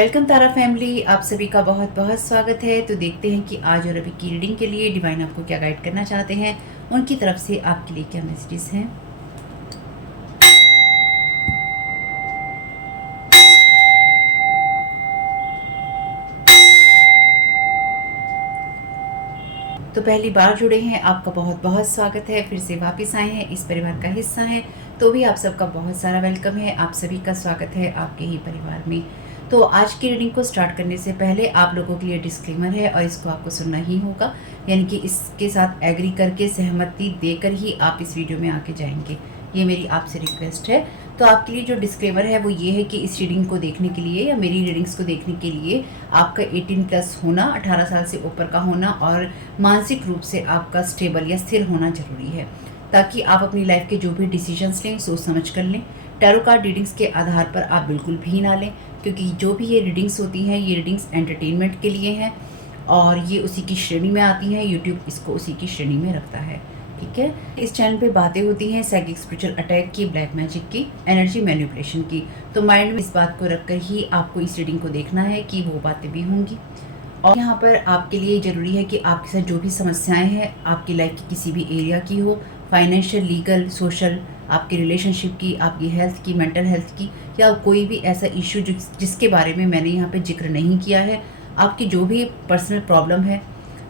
Welcome तारा family, आप सभी का बहुत बहुत स्वागत है। तो देखते हैं कि आज और अभी की रीडिंग के लिए डिवाइन आपको क्या गाइड करना चाहते हैं, उनकी तरफ से आपके लिए क्या मैसेजेस हैं। तो पहली बार जुड़े हैं, आपका बहुत बहुत स्वागत है। फिर से वापस आए हैं, इस परिवार का हिस्सा हैं, तो भी आप सबका बहुत सारा वेलकम है। आप सभी का स्वागत है आपके ही परिवार में। तो आज की रीडिंग को स्टार्ट करने से पहले आप लोगों के लिए डिस्क्लेमर है और इसको आपको सुनना ही होगा, यानी कि इसके साथ एग्री करके सहमति देकर ही आप इस वीडियो में आके जाएंगे। ये मेरी आपसे रिक्वेस्ट है। तो आपके लिए जो डिस्क्लेमर है वो ये है कि इस रीडिंग को देखने के लिए या मेरी रीडिंग्स को देखने के लिए आपका 18+ होना, 18 साल से ऊपर का होना और मानसिक रूप से आपका स्टेबल या स्थिर होना जरूरी है, ताकि आप अपनी लाइफ के जो भी डिसीजंस लें सोच समझ कर लें। टैरो कार्ड रीडिंग्स के आधार पर आप बिल्कुल भी ना लें, क्योंकि जो भी ये रीडिंग्स होती हैं ये रीडिंग्स एंटरटेनमेंट के लिए हैं और ये उसी की श्रेणी में आती हैं। यूट्यूब इसको उसी की श्रेणी में रखता है, ठीक है। इस चैनल पे बातें होती हैं साइकिक स्पिरिचुअल अटैक की, ब्लैक मैजिक की, एनर्जी मैनिपुलेशन की। तो माइंड में इस बात को रखकर ही आपको इस रीडिंग को देखना है कि वो बातें भी होंगी। और यहाँ पर आपके लिए ज़रूरी है कि आपके साथ जो भी समस्याएं हैं आपकी लाइफ की किसी भी एरिया की हो, फाइनेंशियल, लीगल, सोशल, आपकी रिलेशनशिप की, आपकी हेल्थ की, मेंटल हेल्थ की, या कोई भी ऐसा इशू जिसके बारे में मैंने यहाँ पे जिक्र नहीं किया है, आपकी जो भी पर्सनल प्रॉब्लम है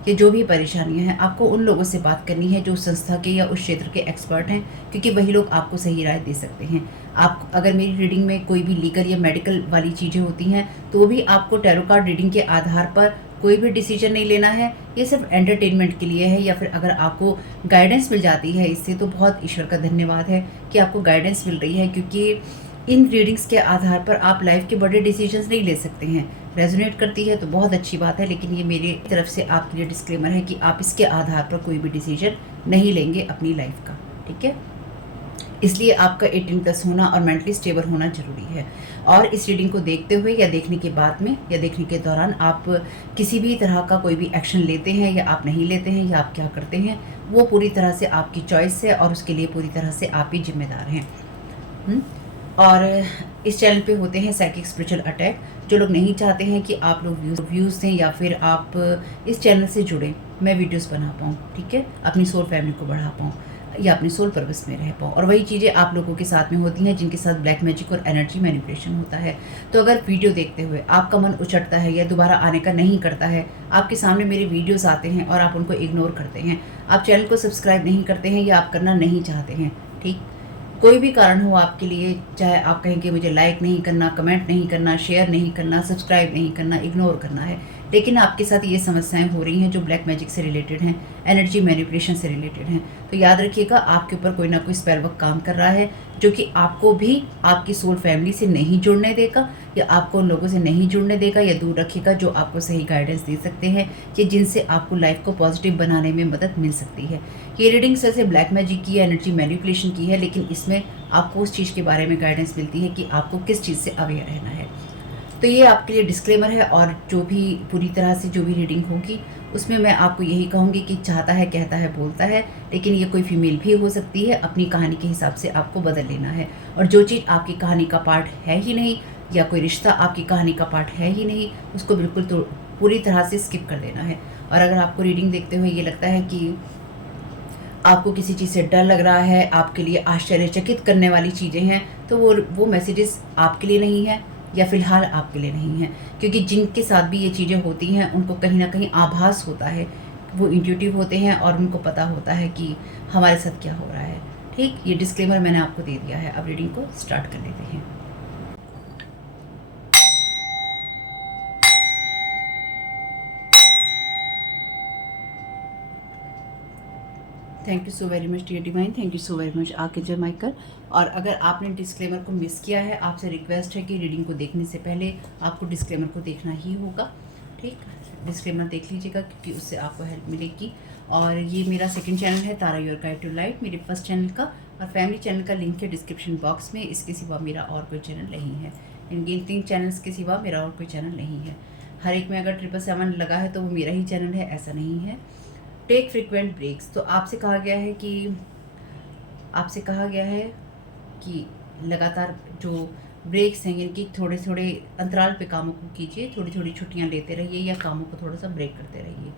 या जो भी परेशानियां हैं, आपको उन लोगों से बात करनी है जो संस्था के या उस क्षेत्र के एक्सपर्ट हैं, क्योंकि वही लोग आपको सही राय दे सकते हैं। आप अगर मेरी रीडिंग में कोई भी लीगल या मेडिकल वाली चीज़ें होती हैं तो भी आपको टैरो कार्ड रीडिंग के आधार पर कोई भी डिसीजन नहीं लेना है। ये सिर्फ एंटरटेनमेंट के लिए है, या फिर अगर आपको गाइडेंस मिल जाती है इससे तो बहुत ईश्वर का धन्यवाद है कि आपको गाइडेंस मिल रही है, क्योंकि इन रीडिंग्स के आधार पर आप लाइफ के बड़े डिसीजंस नहीं ले सकते हैं। रेजोनेट करती है तो बहुत अच्छी बात है, लेकिन ये मेरी तरफ से आपके लिए डिस्क्लेमर है कि आप इसके आधार पर कोई भी डिसीजन नहीं लेंगे अपनी लाइफ का, ठीक है। इसलिए आपका 18+ होना और मेंटली स्टेबल होना जरूरी है। और इस रीडिंग को देखते हुए या देखने के बाद में या देखने के दौरान आप किसी भी तरह का कोई भी एक्शन लेते हैं या आप नहीं लेते हैं या आप क्या करते हैं, वो पूरी तरह से आपकी चॉइस है और उसके लिए पूरी तरह से आप ही जिम्मेदार हैं। और इस चैनल पे होते हैं साइकिक स्पिरिचुअल अटैक। जो लोग नहीं चाहते हैं कि आप लोग व्यूज़ दें या फिर आप इस चैनल से जुड़ें, मैं वीडियोस बना पाऊँ, ठीक है, अपनी सोल फैमिली को बढ़ा पाऊँ या अपनी सोल पर्पस में रह पाऊँ, और वही चीज़ें आप लोगों के साथ में होती हैं जिनके साथ ब्लैक मैजिक और एनर्जी मैनिपुलेशन होता है। तो अगर वीडियो देखते हुए आपका मन उचटता है या दोबारा आने का नहीं करता है, आपके सामने मेरे वीडियोज़ आते हैं और आप उनको इग्नोर करते हैं, आप चैनल को सब्सक्राइब नहीं करते हैं या आप करना नहीं चाहते हैं, ठीक, कोई भी कारण हो आपके लिए, चाहे आप कहें कि मुझे लाइक नहीं करना, कमेंट नहीं करना, शेयर नहीं करना, सब्सक्राइब नहीं करना, इग्नोर करना है, लेकिन आपके साथ ये समस्याएं हो रही हैं जो ब्लैक मैजिक से रिलेटेड हैं, एनर्जी मैनिपुलेशन से रिलेटेड हैं, तो याद रखिएगा आपके ऊपर कोई ना कोई स्पेल वर्क काम कर रहा है, जो कि आपको भी आपकी सोल फैमिली से नहीं जुड़ने देगा या आपको उन लोगों से नहीं जुड़ने देगा या दूर रखेगा जो आपको सही गाइडेंस दे सकते हैं कि जिनसे आपको लाइफ को पॉजिटिव बनाने में मदद मिल सकती है। ये रीडिंग वैसे ब्लैक मैजिक की, एनर्जी मैनिपुलेशन की है, लेकिन इसमें आपको उस चीज़ के बारे में गाइडेंस मिलती है कि आपको किस चीज़ से अवेयर रहना है। तो ये आपके लिए डिस्क्लेमर है, और जो भी पूरी तरह से जो भी रीडिंग होगी उसमें मैं आपको यही कहूँगी कि चाहता है, कहता है, बोलता है, लेकिन ये कोई फीमेल भी हो सकती है, अपनी कहानी के हिसाब से आपको बदल लेना है। और जो चीज़ आपकी कहानी का पार्ट है ही नहीं या कोई रिश्ता आपकी कहानी का पार्ट है ही नहीं, उसको बिल्कुल तो पूरी तरह से स्किप कर देना है। और अगर आपको रीडिंग देखते हुए ये लगता है कि आपको किसी चीज़ से डर लग रहा है, आपके लिए आश्चर्यचकित करने वाली चीज़ें हैं, तो वो मैसेजेस आपके लिए नहीं है या फिलहाल आपके लिए नहीं है, क्योंकि जिनके साथ भी ये चीज़ें होती हैं उनको कहीं ना कहीं आभास होता है, वो इंट्यूटिव होते हैं और उनको पता होता है कि हमारे साथ क्या हो रहा है, ठीक। ये डिस्क्लेमर मैंने आपको दे दिया है। अब रीडिंग को स्टार्ट कर लेते हैं। Thank you so very much dear divine, thank you so very much archangel Michael. और अगर आपने डिस्क्लेमर को मिस किया है, आपसे रिक्वेस्ट है कि रीडिंग को देखने से पहले आपको डिस्क्लेमर को देखना ही होगा, ठीक। डिस्क्लेमर देख लीजिएगा क्योंकि उससे आपको हेल्प मिलेगी। और ये मेरा सेकंड चैनल है तारा योर गाइड टू लाइट, मेरे फर्स्ट चैनल का और फैमिली चैनल का लिंक है डिस्क्रिप्शन बॉक्स में। इसके सिवा मेरा और कोई चैनल नहीं है, इन 3 चैनल्स के सिवा मेरा और कोई चैनल नहीं है। हर एक में अगर 777 लगा है तो वो मेरा ही चैनल है, ऐसा नहीं है। टेक फ्रिक्वेंट ब्रेक्स, तो आपसे कहा गया है कि लगातार जो ब्रेक्स हैं, यानी कि थोड़े थोड़े अंतराल पे कामों को कीजिए, थोड़ी थोड़ी छुट्टियाँ लेते रहिए या कामों को थोड़ा सा ब्रेक करते रहिए।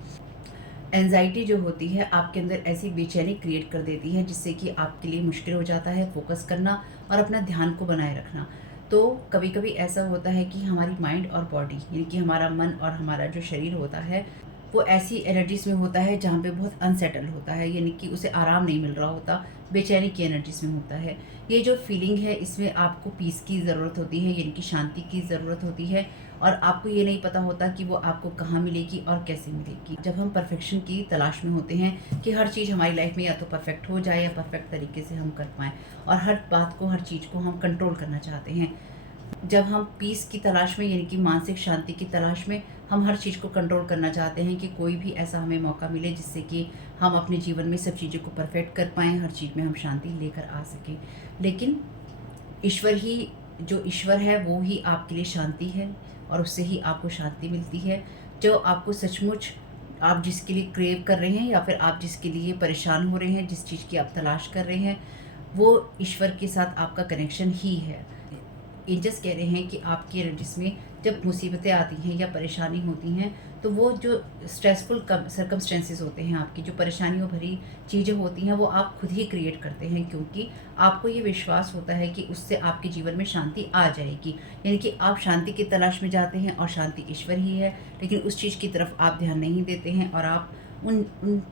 एंजाइटी जो होती है आपके अंदर ऐसी बेचैनी क्रिएट कर देती है जिससे कि आपके लिए मुश्किल हो जाता है फोकस करना और अपना ध्यान को बनाए रखना। तो कभी कभी ऐसा होता है कि हमारी माइंड और बॉडी, यानी कि हमारा मन और हमारा जो शरीर होता है, वो ऐसी एनर्जीज में होता है जहाँ पे बहुत अनसेटल होता है, यानी कि उसे आराम नहीं मिल रहा होता, बेचैनी की एनर्जीज में होता है। ये जो फीलिंग है इसमें आपको पीस की ज़रूरत होती है, यानी कि शांति की ज़रूरत होती है, और आपको ये नहीं पता होता कि वो आपको कहाँ मिलेगी और कैसे मिलेगी। जब हम परफेक्शन की तलाश में होते हैं कि हर चीज़ हमारी लाइफ में या तो परफेक्ट हो जाए या परफेक्ट तरीके से हम कर पाएँ, और हर बात को, हर चीज़ को हम कंट्रोल करना चाहते हैं। जब हम पीस की तलाश में, यानी कि मानसिक शांति की तलाश में, हम हर चीज़ को कंट्रोल करना चाहते हैं कि कोई भी ऐसा हमें मौका मिले जिससे कि हम अपने जीवन में सब चीज़ों को परफेक्ट कर पाएँ, हर चीज़ में हम शांति लेकर आ सकें। लेकिन ईश्वर ही, जो ईश्वर है वो ही आपके लिए शांति है, और उससे ही आपको शांति मिलती है। जो आपको सचमुच, आप जिसके लिए क्रेव कर रहे हैं या फिर आप जिसके लिए परेशान हो रहे हैं, जिस चीज़ की आप तलाश कर रहे हैं, वो ईश्वर के साथ आपका कनेक्शन ही है। एंजल्स कह रहे हैं कि आपकी एनर्जीज में जब मुसीबतें आती हैं या परेशानी होती हैं, तो वो जो स्ट्रेसफुल सर्कमस्टेंसेस होते हैं, आपकी जो परेशानियों भरी चीज़ें होती हैं, वो आप खुद ही क्रिएट करते हैं, क्योंकि आपको ये विश्वास होता है कि उससे आपके जीवन में शांति आ जाएगी। यानी कि आप शांति की तलाश में जाते हैं और शांति ईश्वर ही है, लेकिन उस चीज़ की तरफ आप ध्यान नहीं देते हैं, और आप उन उन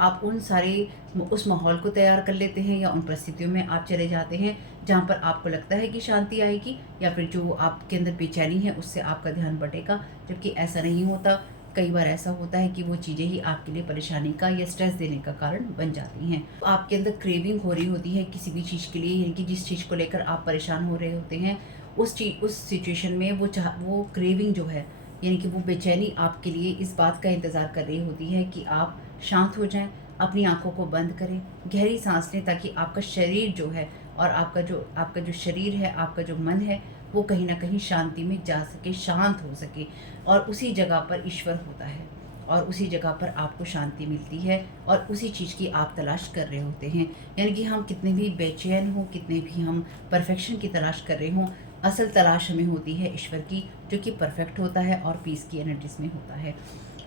आप उन सारे उस माहौल को तैयार कर लेते हैं, या उन परिस्थितियों में आप चले जाते हैं जहाँ पर आपको लगता है कि शांति आएगी, या फिर जो आपके अंदर बेचैनी है उससे आपका ध्यान बटेगा, जबकि ऐसा नहीं होता। कई बार ऐसा होता है कि वो चीज़ें ही आपके लिए परेशानी का या स्ट्रेस देने का कारण बन जाती हैं। आपके अंदर क्रेविंग हो रही होती है किसी भी चीज़ के लिए, यानी कि जिस चीज़ को लेकर आप परेशान हो रहे होते हैं, उस सिचुएशन में वो क्रेविंग जो है, यानी कि वो बेचैनी आपके लिए इस बात का इंतज़ार कर रही होती है कि आप शांत हो जाएं, अपनी आंखों को बंद करें, गहरी सांस लें, ताकि आपका शरीर जो है और आपका जो शरीर है, आपका जो मन है, वो कहीं ना कहीं शांति में जा सके, शांत हो सके। और उसी जगह पर ईश्वर होता है, और उसी जगह पर आपको शांति मिलती है, और उसी चीज़ की आप तलाश कर रहे होते हैं। यानी कि हम कितने भी बेचैन हों, कितने भी हम परफेक्शन की तलाश कर रहे हों, असल तलाश हमें होती है ईश्वर की, जो कि परफेक्ट होता है और पीस की एनर्जीज में होता है।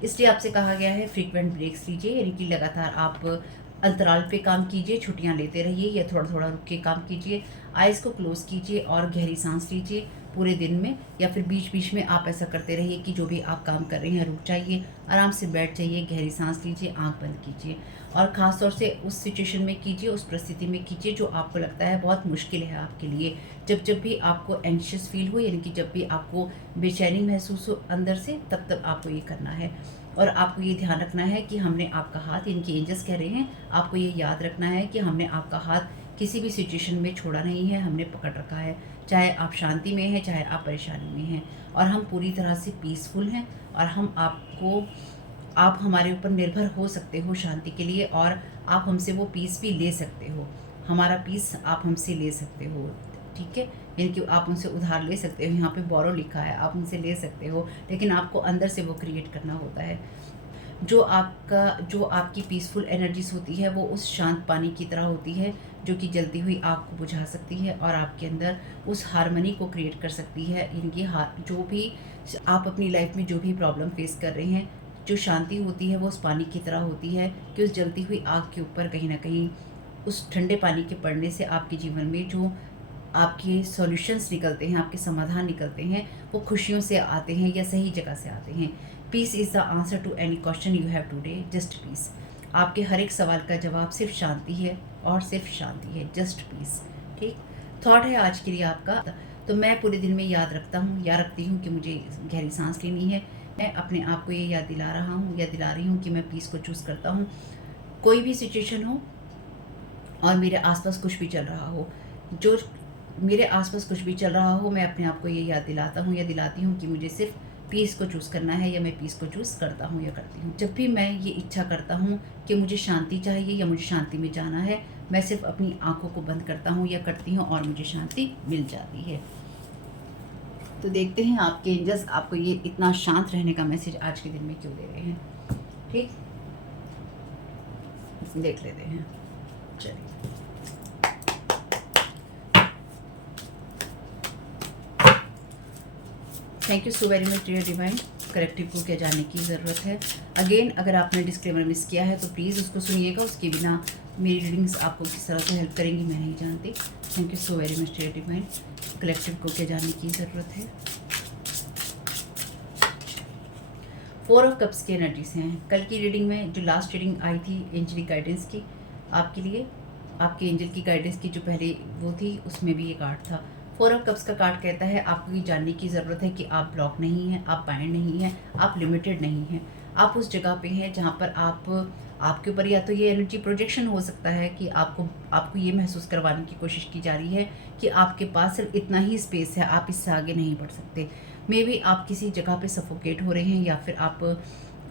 इसलिए आपसे कहा गया है फ्रीक्वेंट ब्रेक्स लीजिए, यानी कि लगातार आप अंतराल पे काम कीजिए, छुट्टियां लेते रहिए या थोड़ा थोड़ा रुक के काम कीजिए। आइज़ को क्लोज कीजिए और गहरी सांस लीजिए पूरे दिन में, या फिर बीच बीच में आप ऐसा करते रहिए कि जो भी आप काम कर रहे हैं रुक जाइए, आराम से बैठ जाइए, गहरी सांस लीजिए, आंख बंद कीजिए। और ख़ास तौर से उस सिचुएशन में कीजिए, उस परिस्थिति में कीजिए जो आपको लगता है बहुत मुश्किल है आपके लिए। जब जब भी आपको एंशियस फील हो, यानी कि जब भी आपको बेचैनी महसूस हो अंदर से, तब तब आपको ये करना है। और आपको ये ध्यान रखना है कि हमने आपका हाथ, इनके एंजल्स कह रहे हैं आपको ये याद रखना है कि हमने आपका हाथ किसी भी सिचुएशन में छोड़ा नहीं है, हमने पकड़ रखा है। चाहे आप शांति में हैं, चाहे आप परेशानी में हैं, और हम पूरी तरह से पीसफुल हैं, और आप हमारे ऊपर निर्भर हो सकते हो शांति के लिए, और आप हमसे वो पीस भी ले सकते हो। हमारा पीस आप हमसे ले सकते हो, ठीक है? यानी कि आप उनसे उधार ले सकते हो, यहाँ पे बोरो लिखा है, आप उनसे ले सकते हो, लेकिन आपको अंदर से वो क्रिएट करना होता है। जो आपकी पीसफुल एनर्जीज होती है, वो उस शांत पानी की तरह होती है, जो कि जलती हुई आग को बुझा सकती है और आपके अंदर उस हार्मनी को क्रिएट कर सकती है। यानी कि जो भी आप अपनी लाइफ में जो भी प्रॉब्लम फेस कर रहे हैं, जो शांति होती है वो उस पानी की तरह होती है कि उस जलती हुई आग के ऊपर कहीं ना कहीं उस ठंडे पानी के पड़ने से आपके जीवन में जो आपके सॉल्यूशंस निकलते हैं, आपके समाधान निकलते हैं, वो खुशियों से आते हैं या सही जगह से आते हैं। Peace is the answer to any question you have today, just peace. आपके हर एक सवाल का जवाब सिर्फ शांति है, और सिर्फ शांति है, जस्ट पीस। ठीक थॉट है आज के लिए आपका। तो मैं पूरे दिन में याद रखती हूँ कि मुझे गहरी सांस लेनी है। मैं अपने आप को ये याद दिला रहा हूँ या दिला रही हूँ कि मैं पीस को चूज़ करता हूँ। कोई भी सिचुएशन हो और मेरे आसपास कुछ भी चल रहा हो, जो मेरे आसपास कुछ भी चल रहा हो, मैं अपने आप को ये याद दिलाता हूँ या दिलाती हूँ कि मुझे सिर्फ पीस को चूज़ करना है, या मैं पीस को चूज़ करता हूँ या करती हूँ। जब भी मैं ये इच्छा करता हूँ कि मुझे शांति चाहिए या मुझे शांति में जाना है, मैं सिर्फ अपनी आंखों को बंद करता हूँ या करती हूँ, और मुझे शांति मिल जाती है। तो देखते हैं आपके एंजल्स आपको ये इतना शांत रहने का मैसेज आज के दिन में क्यों दे रहे हैं। ठीक, देख लेते हैं। चलिए, thank you so very much dear divine. Collective को क्या जानने की ज़रूरत है? अगेन, अगर आपने डिस्क्लेमर मिस किया है तो प्लीज़ उसको सुनिएगा, उसके बिना मेरी रीडिंग्स आपको किस तरह से हेल्प करेंगी मैं नहीं जानती। Thank you so very much dear divine. Collective को क्या जानने की ज़रूरत है? 4 ऑफ कप्स की एनर्जीज हैं। कल की रीडिंग में जो लास्ट रीडिंग आई थी एंजलिक गाइडेंस की आपके लिए, आपके एंजल की गाइडेंस की जो पहले वो थी, उसमें भी ये कार्ड था। 4 ऑफ कप्स का कार्ड कहता है आपको ये जानने की ज़रूरत है कि आप ब्लॉक नहीं हैं, आप बाइंड नहीं हैं, आप लिमिटेड नहीं हैं। आप उस जगह पे हैं जहाँ पर आपके ऊपर या तो ये एनर्जी प्रोजेक्शन हो सकता है कि आपको ये महसूस करवाने की कोशिश की जा रही है कि आपके पास सिर्फ इतना ही स्पेस है, आप इससे आगे नहीं बढ़ सकते। मे बी आप किसी जगह पे सफोकेट हो रहे हैं, या फिर आप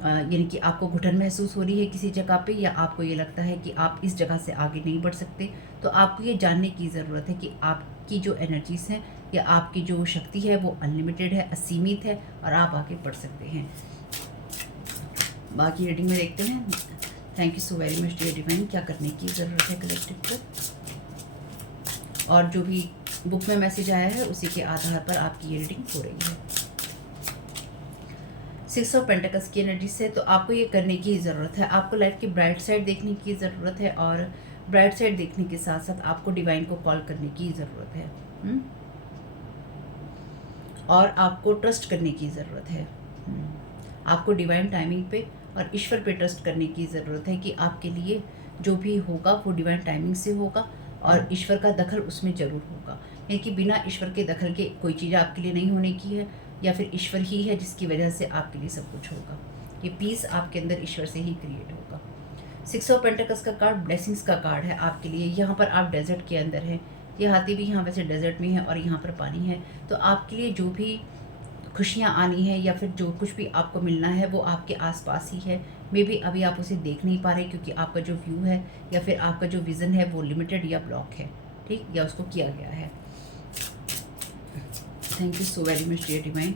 यानी कि आपको घुटन महसूस हो रही है किसी जगह पे, या आपको ये लगता है कि आप इस जगह से आगे नहीं बढ़ सकते। तो आपको ये जानने की ज़रूरत है कि आपकी जो एनर्जीज़ हैं या आपकी जो शक्ति है वो अनलिमिटेड है, असीमित है, और आप आगे बढ़ सकते हैं। बाकी रीडिंग में देखते हैं। Thank you so very much dear divine. क्या करने की ज़रूरत है कलेक्टिव पर? और जो भी बुक में मैसेज आया है उसी के आधार पर आपकी ये रीडिंग हो रही है। 6 ऑफ पेंटिकल्स की एनर्जी से तो आपको ये करने की ज़रूरत है, आपको लाइफ की ब्राइट साइड देखने की ज़रूरत है, और ब्राइट साइड देखने के साथ साथ आपको डिवाइन को कॉल करने की ज़रूरत है। और आपको ट्रस्ट करने की ज़रूरत है। आपको डिवाइन टाइमिंग पे और ईश्वर पे ट्रस्ट करने की ज़रूरत है कि आपके लिए जो भी होगा वो डिवाइन टाइमिंग से होगा, और ईश्वर का दखल उसमें ज़रूर होगा। यानी कि बिना ईश्वर के दखल के कोई चीज़ आपके लिए नहीं होने की है, या फिर ईश्वर ही है जिसकी वजह से आपके लिए सब कुछ होगा। ये पीस आपके अंदर ईश्वर से ही क्रिएट होगा। 6 ऑफ पेंटिकल्स का कार्ड ब्लेसिंग्स का कार्ड है आपके लिए। यहाँ पर आप डेजर्ट के अंदर हैं, ये हाथी भी यहाँ वैसे डेजर्ट में है, और यहाँ पर पानी है। तो आपके लिए जो भी खुशियाँ आनी है या फिर जो कुछ भी आपको मिलना है वो आपके आसपास ही है। मे बी अभी आप उसे देख नहीं पा रहे क्योंकि आपका जो व्यू है या फिर आपका जो विज़न है वो लिमिटेड या ब्लॉक है, ठीक, या उसको किया गया है। Thank you so very much dear divine.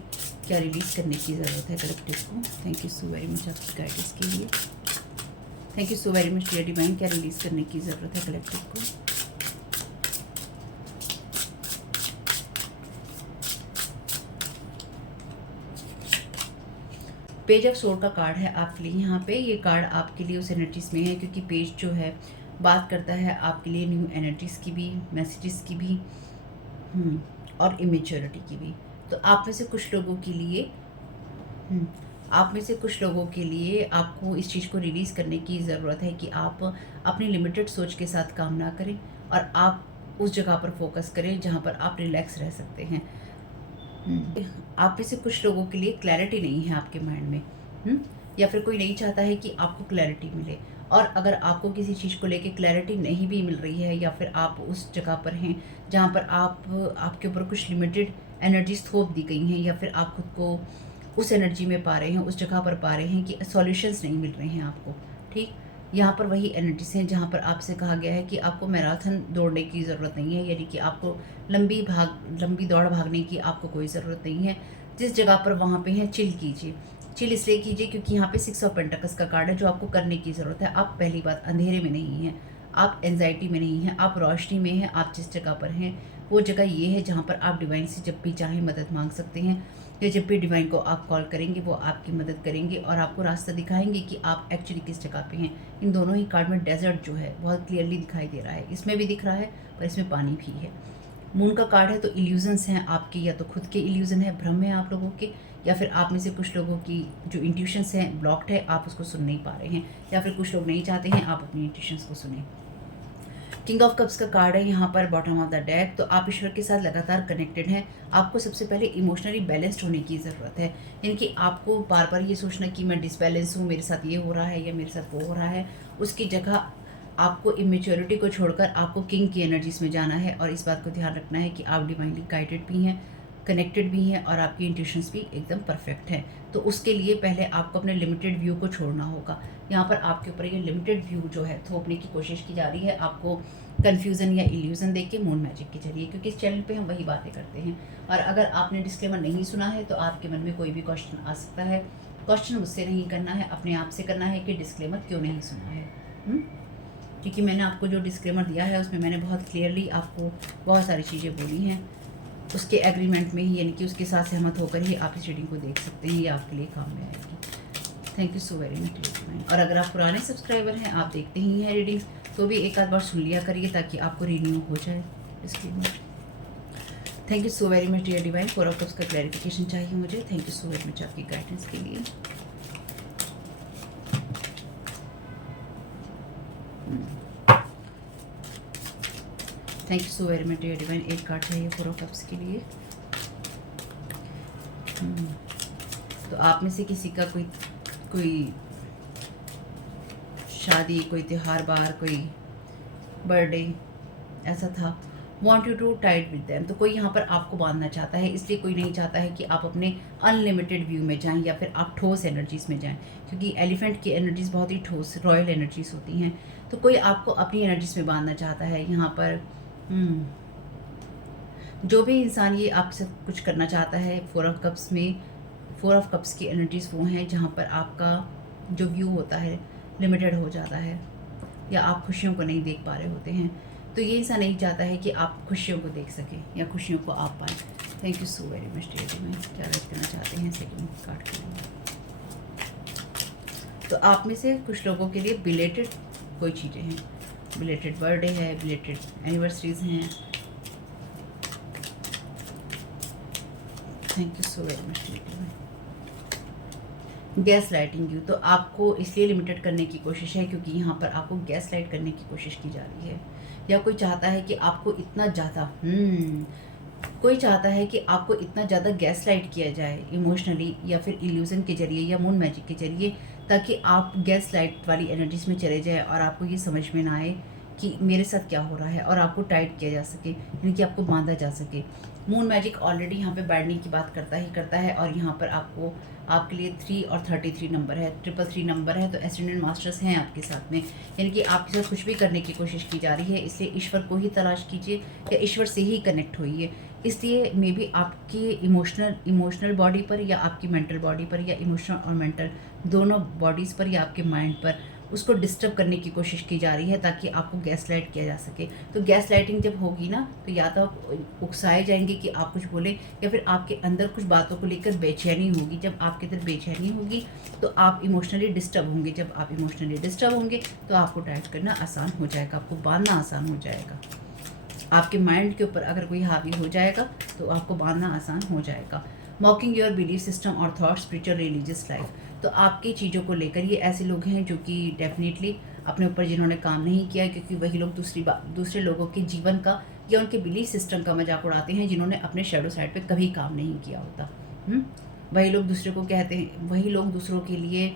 क्या रिलीज़ करने की ज़रूरत है कलेक्टिव को? Thank you so very much आपकी गाइडेंस के लिए। Thank you so very much dear divine. क्या रिलीज़ करने की ज़रूरत है कलेक्टिव को? पेज ऑफ सोर्ड का कार्ड है आपके लिए। यहाँ पे ये कार्ड आपके लिए उस एनर्जीज में है क्योंकि पेज जो है बात करता है आपके लिए न्यू एनर्जीज की भी, मैसेजेस की भी, और इमेच्योरिटी की भी। तो आप में से कुछ लोगों के लिए आपको इस चीज़ को रिलीज़ करने की ज़रूरत है कि आप अपनी लिमिटेड सोच के साथ काम ना करें, और आप उस जगह पर फोकस करें जहाँ पर आप रिलैक्स रह सकते हैं। आप में से कुछ लोगों के लिए क्लैरिटी नहीं है आपके माइंड में, या फिर कोई नहीं चाहता है कि आपको क्लैरिटी मिले। और अगर आपको किसी चीज़ को लेके क्लैरिटी नहीं भी मिल रही है, या फिर आप उस जगह पर हैं जहाँ पर आपके ऊपर कुछ लिमिटेड एनर्जीज थोप दी गई हैं, या फिर आप खुद को उस एनर्जी में पा रहे हैं, उस जगह पर पा रहे हैं कि सॉल्यूशंस नहीं मिल रहे हैं आपको, ठीक, यहाँ पर वही एनर्जीज हैं जहाँ पर आपसे कहा गया है कि आपको मैराथन दौड़ने की ज़रूरत नहीं है, यानी कि आपको लंबी दौड़ भागने की आपको कोई ज़रूरत नहीं है। जिस जगह पर वहाँ पे हैं चिल कीजिए। चिल इसलिए कीजिए क्योंकि यहाँ पे 6 ऑफ पेंटिकल्स का कार्ड है। जो आपको करने की ज़रूरत है, आप पहली बात अंधेरे में नहीं हैं, आप एंजाइटी में नहीं हैं, आप रोशनी में हैं। आप जिस जगह पर हैं वो जगह ये है जहाँ पर आप डिवाइन से जब भी चाहें मदद मांग सकते हैं, या जब भी डिवाइन को आप कॉल करेंगे वो आपकी मदद करेंगे और आपको रास्ता दिखाएंगे कि आप एक्चुअली किस जगह पे हैं। इन दोनों ही कार्ड में डेजर्ट जो है बहुत क्लियरली दिखाई दे रहा है, इसमें भी दिख रहा है पर इसमें पानी भी है। मून का कार्ड है तो इल्यूजन्स हैं आपके, या तो खुद के इल्यूजन है, भ्रम है आप लोगों के, या फिर आप में से कुछ लोगों की जो इंट्यूशंस हैं ब्लॉक्ड है, आप उसको सुन नहीं पा रहे हैं, या फिर कुछ लोग नहीं चाहते हैं आप अपनी इंट्यूशंस को सुने। किंग ऑफ कप्स का कार्ड है यहाँ पर बॉटम ऑफ द डेक। तो आप ईश्वर के साथ लगातार कनेक्टेड हैं। आपको सबसे पहले इमोशनली बैलेंस्ड होने की ज़रूरत है, यानी कि आपको बार बार ये सोचना कि मैं डिसबैलेंस हूँ, मेरे साथ ये हो रहा है या मेरे साथ वो हो रहा है, उसकी जगह आपको इमेच्योरिटी को छोड़कर आपको किंग की एनर्जीज में जाना है। और इस बात को ध्यान रखना है कि आप डिवाइनली गाइडेड भी हैं, कनेक्टेड भी हैं, और आपकी इंट्यूशंस भी एकदम परफेक्ट हैं। तो उसके लिए पहले आपको अपने लिमिटेड व्यू को छोड़ना होगा। यहाँ पर आपके ऊपर ये लिमिटेड व्यू जो है थोपने की कोशिश की जा रही है आपको कन्फ्यूज़न या इल्यूज़न देके मून मैजिक के जरिए, क्योंकि इस चैनल पे हम वही बातें करते हैं। और अगर आपने डिस्क्लेमर नहीं सुना है तो आपके मन में कोई भी क्वेश्चन आ सकता है। क्वेश्चन मुझसे नहीं करना है, अपने आप से करना है कि डिस्क्लेमर क्यों नहीं सुना है। क्योंकि मैंने आपको जो डिस्क्लेमर दिया है उसमें मैंने बहुत क्लियरली आपको बहुत सारी चीज़ें बोली हैं। उसके एग्रीमेंट में ही, यानी कि उसके साथ सहमत होकर ही आप इस रीडिंग को देख सकते हैं, ये आपके लिए काम में आएगी। Thank you so very much. और अगर आप पुराने सब्सक्राइबर हैं, आप देखते ही हैं रीडिंग्स, तो भी एक आध बार सुन लिया करिए ताकि आपको रिन्यू हो जाए इसके लिए। Thank you so very much dear divine. 4 of cups का क्लैरिफिकेशन चाहिए मुझे। Thank you so very much आपकी गाइडेंस के लिए। Thank you so very much dear divine. एक कार्ड चाहिए 4 ऑफ कप्स के लिए। तो आप में से किसी का कोई शादी, कोई त्योहार बार, कोई बर्थडे ऐसा था, want you to tight with them, तो कोई यहाँ पर आपको बांधना चाहता है, इसलिए कोई नहीं चाहता है कि आप अपने अनलिमिटेड व्यू में जाएं या फिर आप ठोस एनर्जीज में जाएं, क्योंकि एलिफेंट की एनर्जीज बहुत ही ठोस रॉयल एनर्जीज होती हैं। तो कोई आपको अपनी एनर्जीज में बांधना चाहता है यहाँ पर। जो भी इंसान ये आपसे कुछ करना चाहता है, 4 ऑफ कप्स में 4 ऑफ कप्स की एनर्जीज वो हैं जहाँ पर आपका जो व्यू होता है लिमिटेड हो जाता है, या आप खुशियों को नहीं देख पा रहे होते हैं। तो ये इंसान नहीं चाहता है कि आप खुशियों को देख सकें या खुशियों को आप पाएँ। Thank you so very much dear में क्या राइट करना चाहते हैं सेकंड कार्ड के लिए। तो आप में से कुछ लोगों के लिए बिलेटेड कोई चीज़ें हैं, बिलेटेड बर्थडे है, बिलेटेड एनिवर्सरीज हैं। Thank you so very much dear में। गैस लाइटिंग यू, तो आपको इसलिए लिमिटेड करने की कोशिश है क्योंकि यहाँ पर आपको गैस लाइट करने की कोशिश की जा रही है, या कोई चाहता है कि आपको इतना ज़्यादा कोई चाहता है कि आपको इतना ज़्यादा गैस लाइट किया जाए इमोशनली या फिर इल्यूज़न के जरिए या मून मैजिक के जरिए, ताकि आप गैस लाइट वाली एनर्जीज में चले जाए और आपको ये समझ में ना आए कि मेरे साथ क्या हो रहा है, और आपको टाइट किया जा सके, यानी कि आपको बांधा जा सके। मून मैजिक ऑलरेडी यहाँ पे बैठने की बात करता है, और यहाँ पर आपको आपके लिए 3 और 33 नंबर है, 333 नंबर है, तो एसेंडेंट मास्टर्स हैं आपके साथ में, यानी कि आपके साथ कुछ भी करने की कोशिश की जा रही है। इसलिए ईश्वर को ही तलाश कीजिए या ईश्वर से ही कनेक्ट होइए। इसलिए मे बी आपकी इमोशनल बॉडी पर या आपकी मेंटल बॉडी पर, या इमोशनल और मेंटल दोनों बॉडीज़ पर या आपके माइंड पर उसको डिस्टर्ब करने की कोशिश की जा रही है ताकि आपको गैस लाइट किया जा सके। तो गैस लाइटिंग जब होगी ना, तो या तो आप उकसाए जाएंगे कि आप कुछ बोलें, या फिर आपके अंदर कुछ बातों को लेकर बेचैनी होगी। जब आपके अंदर बेचैनी होगी तो आप इमोशनली डिस्टर्ब होंगे। जब आप इमोशनली डिस्टर्ब होंगे तो आपको टाइट करना आसान हो जाएगा, आपको बांधना आसान हो जाएगा। आपके माइंड के ऊपर अगर कोई हावी हो जाएगा तो आपको बांधना आसान हो जाएगा। मॉकिंग योर बिलीफ सिस्टम और थॉट, स्पिरिचुअल रिलीजियस लाइफ, तो आपकी चीज़ों को लेकर ये ऐसे लोग हैं जो कि डेफिनेटली अपने ऊपर जिन्होंने काम नहीं किया, क्योंकि वही लोग दूसरे लोगों के जीवन का या उनके बिलीफ सिस्टम का मजाक उड़ाते हैं जिन्होंने अपने शैडो साइड पे कभी काम नहीं किया होता। वही लोग दूसरे को कहते हैं, वही लोग दूसरों के लिए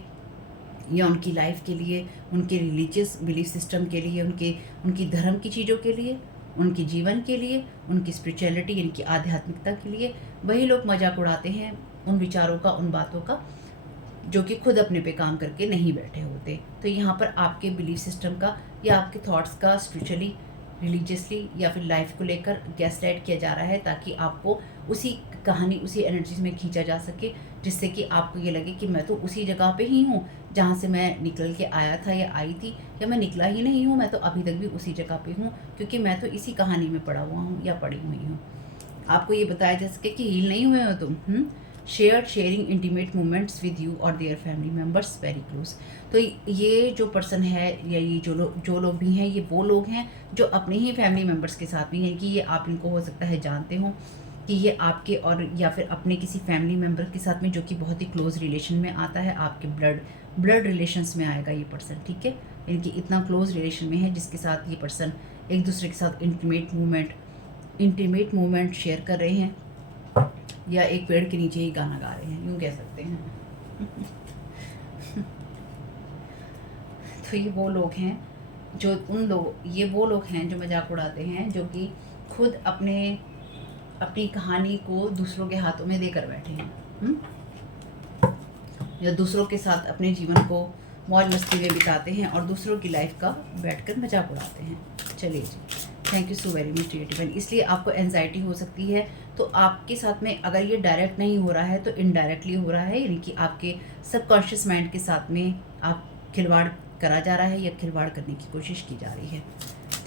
या उनकी लाइफ के लिए, उनके रिलीजियस बिलीफ सिस्टम के लिए, उनकी धर्म की चीज़ों के लिए, उनके जीवन के लिए, उनकी स्पिरिचुअलिटी यानी कि आध्यात्मिकता के लिए वही लोग मजाक उड़ाते हैं उन विचारों का, उन बातों का, जो कि खुद अपने पे काम करके नहीं बैठे होते। तो यहाँ पर आपके बिलीफ सिस्टम का या आपके थॉट्स का स्पिरिचुअली, रिलीजियसली या फिर लाइफ को लेकर गैसलाइट किया जा रहा है, ताकि आपको उसी कहानी, उसी एनर्जीज में खींचा जा सके, जिससे कि आपको ये लगे कि मैं तो उसी जगह पे ही हूँ जहाँ से मैं निकल के आया था या आई थी, या मैं निकला ही नहीं हूँ, मैं तो अभी तक भी उसी जगह पे हूँ, क्योंकि मैं तो इसी कहानी में पड़ा हुआ हूँ या पड़ी हुई हूँ। आपको ये बताया जा सके कि हील नहीं हुए हो तुम। Sharing intimate moments with you और their family members very close. तो ये जो पर्सन है या ये जो लोग भी हैं, ये वो लोग हैं जो अपने ही फैमिली मेम्बर्स के साथ भी हैं, कि ये आप इनको हो सकता है जानते हो कि ये आपके और या फिर अपने किसी फैमिली मेम्बर के साथ में जो कि बहुत ही क्लोज रिलेशन में आता है, आपके ब्लड रिलेशंस में आएगा ये पर्सन, ठीक है। यानी कि इतना क्लोज रिलेशन में है जिसके साथ ये पर्सन एक दूसरे के साथ इंटीमेट मोमेंट शेयर कर रहे हैं, या एक पेड़ के नीचे ही गाना गा रहे हैं, यूँ कह सकते हैं। तो ये वो लोग हैं ये वो लोग हैं जो मजाक उड़ाते हैं, जो कि खुद अपनी कहानी को दूसरों के हाथों में देकर बैठे हैं, या दूसरों के साथ अपने जीवन को मौज मस्ती में बिताते हैं और दूसरों की लाइफ का बैठकर मजाक उड़ाते हैं। चलिए जी, thank you so very much dear. इसलिए आपको एंजाइटी हो सकती है, तो आपके साथ में अगर ये डायरेक्ट नहीं हो रहा है तो इनडायरेक्टली हो रहा है, यानी कि आपके सबकॉन्शियस माइंड के साथ में आप खिलवाड़ करा जा रहा है या खिलवाड़ करने की कोशिश की जा रही है।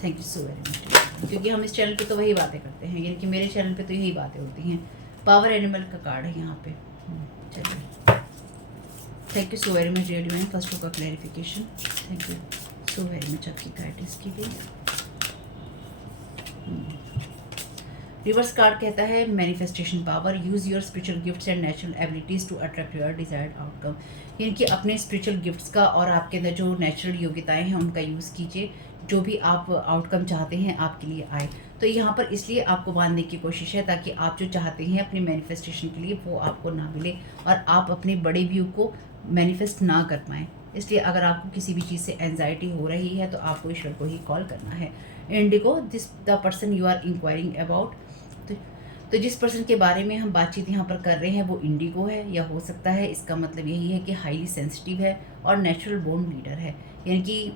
Thank you so very much, क्योंकि हम इस चैनल पे तो वही बातें करते हैं, यानी कि मेरे चैनल पे तो यही बातें होती हैं। पावर एनिमल का कार्ड है यहाँ पे। चलिए, thank you so very much dear divine, first का clarification. Thank you so very much आपकी गाइडेंस के लिए। रिवर्स कार्ड कहता है manifestation power, use your spiritual gifts and natural abilities to attract your desired outcome. यानी कि अपने spiritual gifts का और आपके अंदर जो नेचुरल योग्यताएं हैं उनका यूज़ कीजिए, जो भी आप आउटकम चाहते हैं आपके लिए आए। तो यहाँ पर इसलिए आपको बांधने की कोशिश है ताकि आप जो चाहते हैं अपने मैनिफेस्टेशन के लिए वो आपको ना मिले और आप अपने बड़े व्यू को मैनिफेस्ट ना कर पाएँ। इसलिए अगर आपको किसी भी चीज़ से एंजाइटी हो रही है तो आपको ईश्वर को ही कॉल करना है। Indigo, this the person you are inquiring about, तो जिस पर्सन के बारे में हम बातचीत यहाँ पर कर रहे हैं वो इंडिगो है, या हो सकता है इसका मतलब यही है कि हाईली सेंसिटिव है और नेचुरल बोर्न लीडर है। यानी कि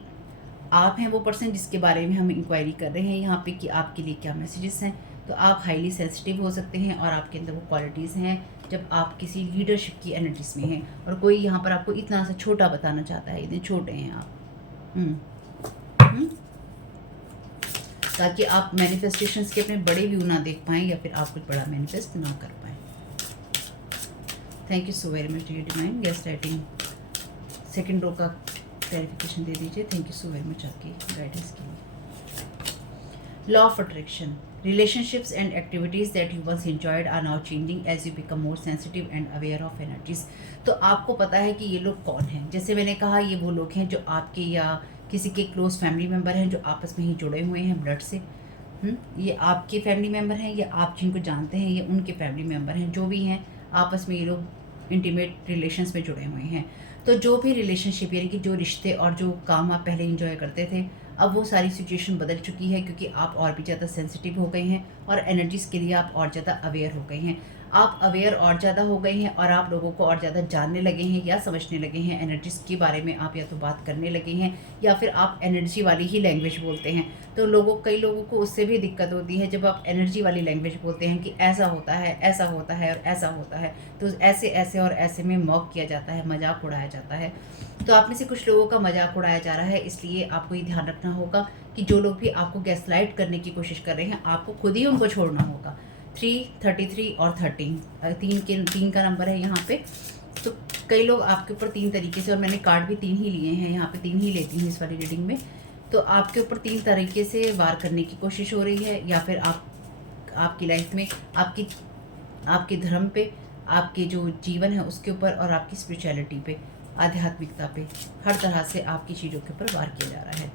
आप हैं वो पर्सन जिसके बारे में हम इंक्वायरी कर रहे हैं यहाँ पे कि आपके लिए क्या मैसेजेस हैं। तो आप हाईली सेंसिटिव हो सकते हैं और आपके अंदर वो क्वालिटीज़ हैं जब आप किसी लीडरशिप की एनर्जीज में हैं, और कोई यहाँ पर आपको इतना सा छोटा बताना चाहता है, इतने छोटे हैं आप। ताकि आप मैनिफेस्टेशंस के अपने बड़े व्यू ना देख पाएँ या फिर आप कुछ बड़ा मैनिफेस्ट ना कर पाएँ। Thank you so very much dear divine, guest writing second row का क्लैरिफिकेशन दे दीजिए। Thank you so very much आपकी गाइडेंस के लिए। Law of attraction, relationships and activities that you once enjoyed are now changing as you become more sensitive and aware of energies। तो आपको पता है कि ये लोग कौन हैं। जैसे मैंने कहा, ये वो लोग हैं जो आपके या किसी के क्लोज फैमिली मेम्बर हैं, जो आपस में ही जुड़े हुए हैं ब्लड से। ये आपके फैमिली मेम्बर हैं या आप जिनको जानते हैं ये उनके फैमिली मेम्बर हैं, जो भी हैं आपस में ये लोग इंटीमेट रिलेशंस में जुड़े हुए हैं। तो जो भी रिलेशनशिप यानी कि जो रिश्ते और जो काम आप पहले इंजॉय करते थे, अब वो सारी सिचुएशन बदल चुकी है, क्योंकि आप और भी ज़्यादा सेंसिटिव हो गए हैं और एनर्जीज़ के लिए आप और ज़्यादा अवेयर हो गए हैं। आप अवेयर और ज़्यादा हो गए हैं और आप लोगों को और ज़्यादा जानने लगे हैं या समझने लगे हैं। एनर्जीज़ के बारे में आप या तो बात करने लगे हैं या फिर आप एनर्जी वाली ही लैंग्वेज बोलते हैं। तो कई लोगों को उससे भी दिक्कत होती है जब आप एनर्जी वाली लैंग्वेज बोलते हैं कि ऐसा होता है, ऐसा होता है और ऐसा होता है। तो ऐसे ऐसे और ऐसे में मॉक किया जाता है, मजाक उड़ाया जाता है। तो आप में से कुछ लोगों का मजाक उड़ाया जा रहा है, इसलिए आपको ये ध्यान रखना होगा कि जो लोग भी आपको गैसलाइट करने की कोशिश कर रहे हैं, आपको खुद ही उनको छोड़ना होगा। 3, 33 और 13 तीन का नंबर है यहाँ पे। तो कई लोग आपके ऊपर 3 तरीके से, और मैंने कार्ड भी 3 ही लिए हैं, यहाँ पे 3 ही लेती हूँ इस वाली रीडिंग में। तो आपके ऊपर 3 तरीके से वार करने की कोशिश हो रही है, या फिर आपकी लाइफ में आपके धर्म पे, आपके जो जीवन है उसके ऊपर और आपकी स्पिरिचुअलिटी पे, आध्यात्मिकता पे, हर तरह से आपकी चीज़ों के ऊपर वार किया जा रहा है।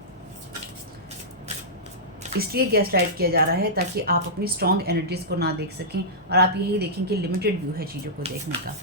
इसलिए गैसलाइट किया जा रहा है ताकि आप अपनी स्ट्रॉन्ग एनर्जीज को ना देख सकें और आप यही देखें कि लिमिटेड व्यू है चीज़ों को देखने का।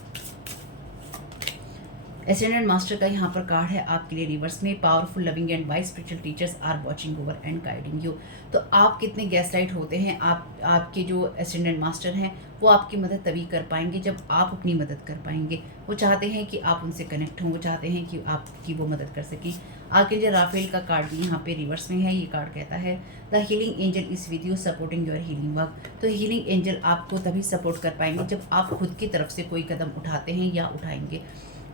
एसेंडेंट मास्टर का यहाँ पर कार्ड है आपके लिए रिवर्स में। Powerful, loving and wise spiritual teachers are watching over and guiding you. तो आप कितने गैसलाइट होते हैं, आपके जो एसेंडेंट मास्टर हैं वो आपकी मदद तभी कर पाएंगे जब आप अपनी मदद कर पाएंगे। वो चाहते हैं कि आप उनसे कनेक्ट हों, वो चाहते हैं कि आपकी वो मदद कर सकें। आगे जो राफेल का कार्ड भी यहाँ पे रिवर्स में है, ये कार्ड कहता है the healing angel is with you supporting your healing work. तो हीलिंग एंजल आपको तभी सपोर्ट कर पाएंगे जब आप खुद की तरफ से कोई कदम उठाते हैं या उठाएंगे।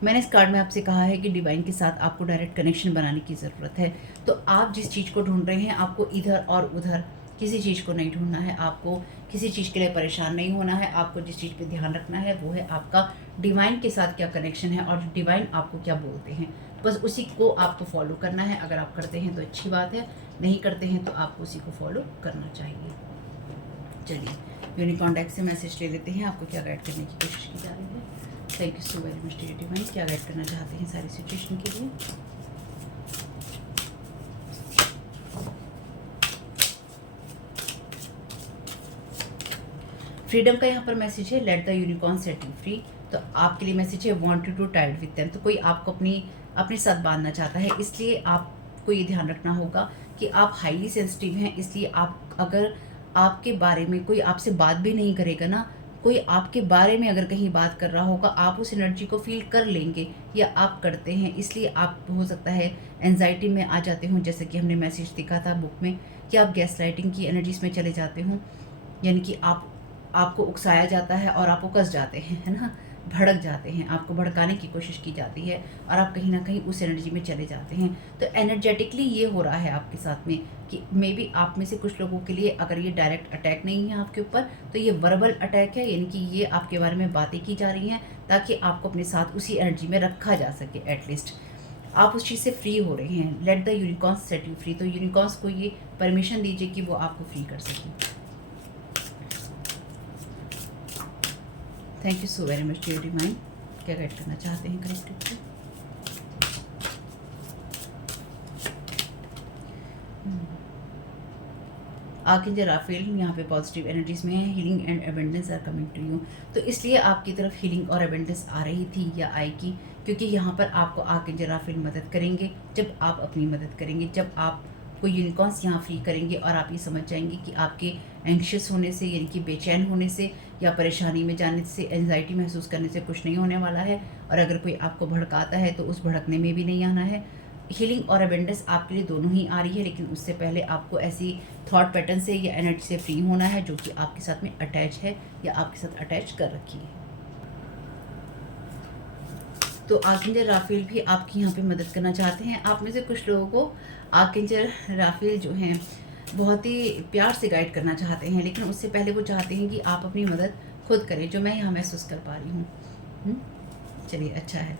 मैंने इस कार्ड में आपसे कहा है कि डिवाइन के साथ आपको डायरेक्ट कनेक्शन बनाने की ज़रूरत है। तो आप जिस चीज़ को ढूंढ रहे हैं, आपको इधर और उधर किसी चीज़ को नहीं ढूंढना है, आपको किसी चीज़ के लिए परेशान नहीं होना है। आपको जिस चीज़ पे ध्यान रखना है वो है आपका डिवाइन के साथ क्या कनेक्शन है और डिवाइन आपको क्या बोलते हैं, बस उसी को आपको फॉलो करना है। अगर आप करते हैं तो अच्छी बात है, नहीं करते हैं तो आपको उसी को फॉलो करना चाहिए। चलिए, यूनिकॉर्न डेक से मैसेज ले लेते हैं, आपको क्या गाइड करने की कोशिश की जा रही है। Thank you so very much dear divine, क्या गाइड करना चाहते हैं सारी सिचुएशन के लिए। फ्रीडम का यहाँ पर मैसेज है, let the unicorn set you free. तो आपके लिए मैसेज है, want you to tied with them. तो कोई आपको अपने साथ बांधना चाहता है, इसलिए आपको ये ध्यान रखना होगा कि आप हाईली सेंसिटिव हैं। इसलिए अगर आपके बारे में कोई आपसे बात भी नहीं करेगा ना, कोई आपके बारे में अगर कहीं बात कर रहा होगा, आप उस एनर्जी को फील कर लेंगे या आप करते हैं। इसलिए आप हो सकता है एंजाइटी में आ जाते हो, जैसे कि हमने मैसेज दिखा था बुक में कि आप गैस लाइटिंग की एनर्जीज में चले जाते हो, यानी कि आप आपको उकसाया जाता है और आप उकस जाते हैं, है ना, भड़क जाते हैं, आपको भड़काने की कोशिश की जाती है और आप कहीं ना कहीं उस एनर्जी में चले जाते हैं। तो एनर्जेटिकली ये हो रहा है आपके साथ में कि मे बी आप में से कुछ लोगों के लिए अगर ये डायरेक्ट अटैक नहीं है आपके ऊपर, तो ये वर्बल अटैक है, यानी कि ये आपके बारे में बातें की जा रही हैं ताकि आपको अपने साथ उसी एनर्जी में रखा जा सके। एटलीस्ट आप उस चीज़ से फ्री हो रहे हैं। Let the unicorns set you free. तो यूनिकॉर्न्स को ये परमिशन दीजिए कि वो आपको फ्री कर सकें। Thank you so very much dear divine. क्या गाइड करना चाहते हैं कलेक्टिव को? आर्कएंजल राफेल यहाँ पे पॉजिटिव एनर्जीज में है। Healing and abundance are coming to you. तो इसलिए आपकी तरफ हीलिंग और एबंडेंस आ रही थी या आएगी, क्योंकि यहाँ पर आपको आर्कएंजल राफेल मदद करेंगे जब आप अपनी मदद करेंगे, जब आप को यूनिकॉर्न्स यहाँ फ्री करेंगे और आप ये समझ जाएंगे कि आपके एंग्शियस होने से, यानी कि बेचैन होने से या परेशानी में जाने से, एंजाइटी महसूस करने से कुछ नहीं होने वाला है। और अगर कोई आपको भड़काता है तो उस भड़कने में भी नहीं आना है। हीलिंग और अबेंडेंस आपके लिए दोनों ही आ रही है, लेकिन उससे पहले आपको ऐसी थॉट पैटर्न से या एनर्जी से फ्री होना है जो कि आपके साथ में अटैच है या आपके साथ अटैच कर रखी है। तो आर्कएंजल राफेल भी आपकी यहाँ पे मदद करना चाहते हैं। आप में से कुछ लोगों को आर्कएंजल राफेल जो हैं बहुत ही प्यार से गाइड करना चाहते हैं, लेकिन उससे पहले वो चाहते हैं कि आप अपनी मदद खुद करें, जो मैं यहाँ महसूस कर पा रही हूँ। चलिए, अच्छा है।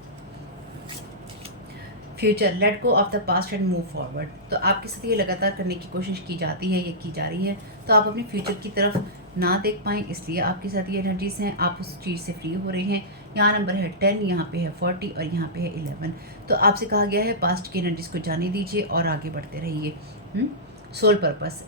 Future, let go of the past and move forward. तो आपके साथ ये लगातार करने की कोशिश की जाती है, ये की जा रही है, तो आप अपनी फ्यूचर की तरफ ना देख पाएँ, इसलिए आपके साथ ये एनर्जीज हैं। आप उस चीज़ से फ्री हो रहे हैं। यहाँ नंबर है 10, यहाँ पे है 40 और यहाँ पे है 11। तो आपसे कहा गया है पास्ट की एनर्जीज को जाने दीजिए और आगे बढ़ते रहिए। Soul purpose,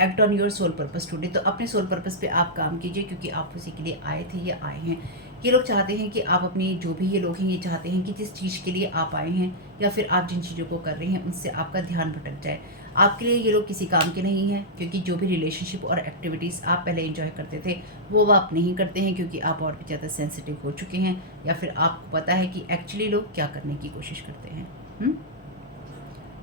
act on your soul purpose today. तो अपने सोल पर्पस पे आप काम कीजिए, क्योंकि आप उसी के लिए आए थे या आए हैं। ये लोग चाहते हैं कि आप अपनी, जो भी ये लोग हैं, ये चाहते हैं कि जिस चीज़ के लिए आप आए हैं या फिर आप जिन चीज़ों को कर रहे हैं उनसे आपका ध्यान भटक जाए। आपके लिए ये लोग किसी काम के नहीं हैं, क्योंकि जो भी रिलेशनशिप और एक्टिविटीज़ आप पहले एंजॉय करते थे वो आप नहीं करते हैं, क्योंकि आप और भी ज़्यादा सेंसिटिव हो चुके हैं, या फिर आपको पता है कि एक्चुअली लोग क्या करने की कोशिश करते हैं।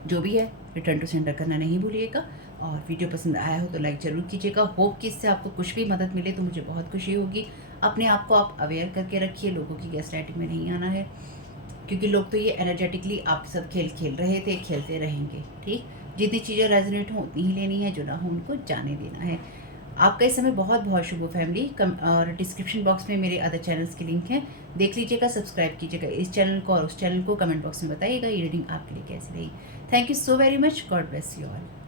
जो भी है, रिटर्न टू सेंटर करना नहीं भूलिएगा। और वीडियो पसंद आया हो तो लाइक ज़रूर कीजिएगा। होप कि इससे आपको कुछ भी मदद मिले तो मुझे बहुत खुशी होगी। अपने आप को आप अवेयर करके रखिए, लोगों की गैसलाइटिंग में नहीं आना है, क्योंकि लोग तो ये एनर्जेटिकली आपके साथ खेल खेल रहे थे, खेलते रहेंगे। ठीक, जितनी चीज़ें रेजोनेट हों उतनी ही लेनी है, जो ना हो उनको जाने देना है। आपका इस समय बहुत बहुत शुभ हो फैमिली। और डिस्क्रिप्शन बॉक्स में मेरे अदर चैनल्स के लिंक हैं, देख लीजिएगा, सब्सक्राइब कीजिएगा इस चैनल को और उस चैनल को। कमेंट बॉक्स में बताइएगा ये रीडिंग आपके लिए कैसी रही। Thank you so very much. God bless you all.